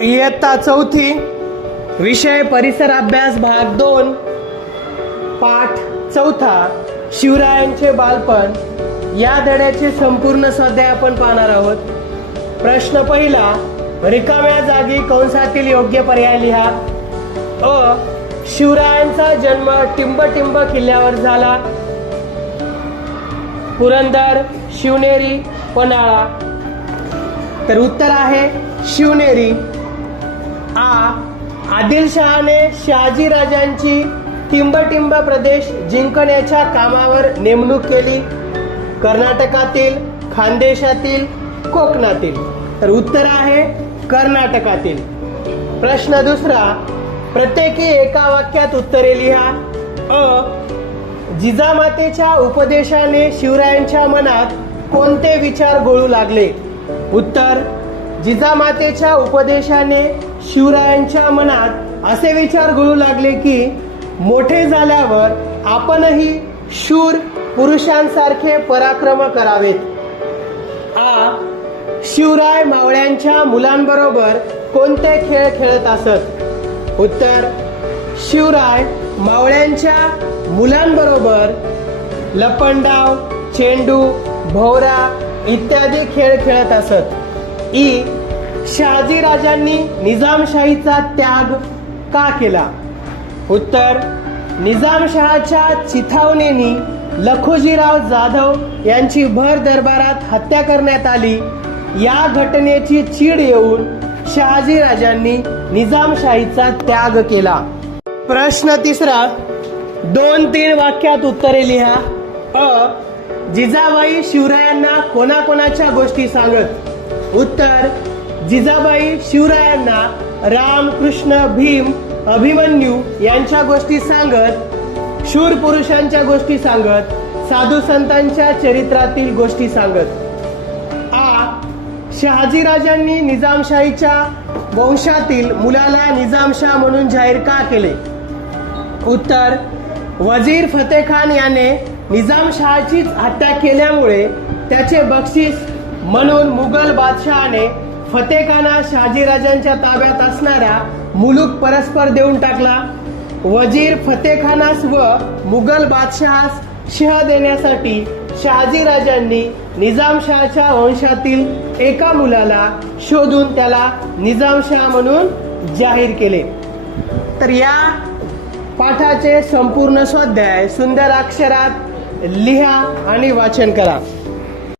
इयत्ता चौथी विषय परिसर अभ्यास भाग दोन पाठ चौथा शिवरायांचे बालपण. या धड्याचे संपूर्ण स्वाध्याय आपण पाहणार आहोत. प्रश्न पहिला रिकाम्या जागी कंसातील योग्य पर्याय लिहा. अ शिवरायांचा जन्म टिंबटिंब किल्ल्यावर झाला. पुरंदर शिवनेरी पन्हाळा. तर उत्तर आहे शिवनेरी. आ आदिलशहाने शहाजी राजांची टिंबटिंब प्रदेश जिंकण्याच्या कामावर नेमणूक केली. कर्नाटकातील खानदेशातील कोकणातील. तर उत्तर आहे कर्नाटकातील. प्रश्न दुसरा प्रत्येकी एका वाक्यात उत्तरे लिहा. अ जिजामातेच्या उपदेशाने शिवरायांच्या मनात कोणते विचार गोळू लागले? उत्तर जिजामातेच्या उपदेशाने शिवरायांच्या मनात असे विचार घडू लागले की मोठे झाल्यावर आपणही शूर पुरुषांसारखे पराक्रम करावेत. आ शिवराय मावळ्यांच्या मुलांबरोबर कोणते खेळ खेळत असत? उत्तर शिवराय मावळ्यांच्या मुलांबरोबर लपंडाव चेंडू भोवरा इत्यादी खेळ खेळत असत. ई शहाजी राजांनी निजामशाहीचा त्याग का केला? उत्तर निजामशहाच्या चिथावणीने लखोजीराव जाधव यांची भर दरबारात हत्या करण्यात आली. या घटनेची चीड येऊन शहाजी राजांनी निजामशाहीचा त्याग केला. प्रश्न तिसरा दोन तीन वाक्यात उत्तरे लिहा. अ जिजाबाई शिवरायांना कोणाकोणाच्या गोष्टी सांगत? उत्तर जिजाबाई शिवरायांना राम कृष्ण भीम अभिमन्यू यांच्या गोष्टी सांगत शूर पुरुषांच्या गोष्टी सांगत साधू संतांच्या चरित्रातील गोष्टी सांगत. आ शहाजीराजांनी निजामशाहीच्या वंशातील मुलाला निजामशाह म्हणून जाहीर का केले? उत्तर वजीर फतेह खान याने निजामशहाचीच हत्या केल्यामुळे त्याचे बक्षीस म्हणून मुघल बादशहाने फतेखाना शहाजीराजांच्या ताब्यात असणारा मुलूक परस्पर देऊन टाकला. वजीर फतेखानास व मुघल बादशहास शह देण्यासाठी शहाजीराजांनी निजामशहाच्या वंशातील एका मुलाला शोधून त्याला निजामशाह म्हणून जाहीर केले. तर या पाठाचे संपूर्ण स्वाध्याय सुंदर अक्षरात लिहा आणि वाचन करा.